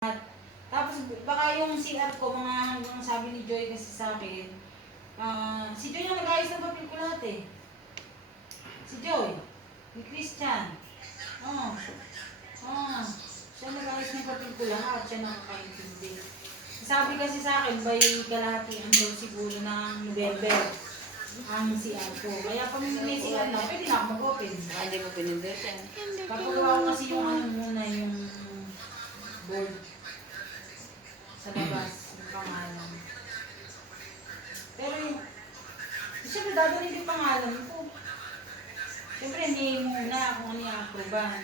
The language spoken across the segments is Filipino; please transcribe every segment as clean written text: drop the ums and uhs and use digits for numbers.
Tapos baka yung CR ko, mga sabi ni Joy kasi sa akin, si Joy yung nag-ayos ng papel ko lahat eh. Si Joy, ni Christian. Oh, siya nag-ayos ng papel ko lahat, siya nakakaintindi. Sabi kasi sa akin, by kalahatian daw siguro ng November ang CR ko. Kaya pag may CR na, pwede na ako mag-open. Hindi mo pinindot yan. Papagawa ko kasi yung muna, yung board sa labas, yung pangalan. Pero yung, siyempre dadalhin yung pangalan ko. Siyempre, name muna kung ano yung aproban.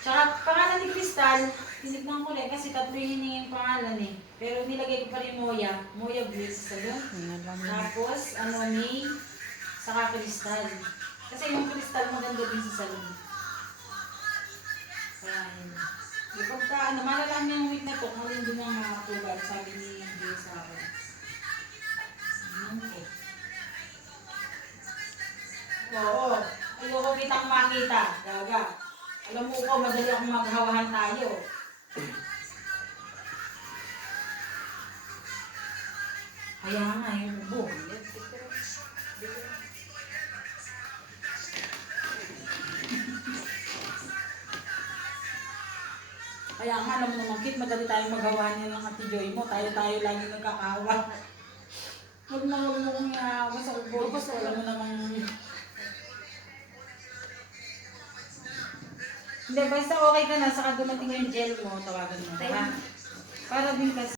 Tsaka pangalan ni Crystal, tinignan ko rin kasi tatlo yung hiningi yung pangalan eh. Pero nilagay ko pa rin Moya Beauty Salon. Tapos, May, saka Crystal. Kasi yung Crystal maganda din sa salon. Kaya yun. Pagka malalang niya yung week na to, halin din ang mga aproban, sabi ni Jay sa akin. Oo, ayoko kitang makita, Gaga. Alam mo ko, madali akong maghawahan tayo. Kaya nga, yung ubo. Kaya nga, alam mo naman, Kit, madali tayong maghawahan ng Ate Joy mo. Tayo lagi nagkakahawa. Huwag na huwag mo kong iahawa sa ubo. Kasi alam mo namang... Hindi, basta okay ka na, saka dumating yung gel mo, tawagan mo. Ha? Para din kasi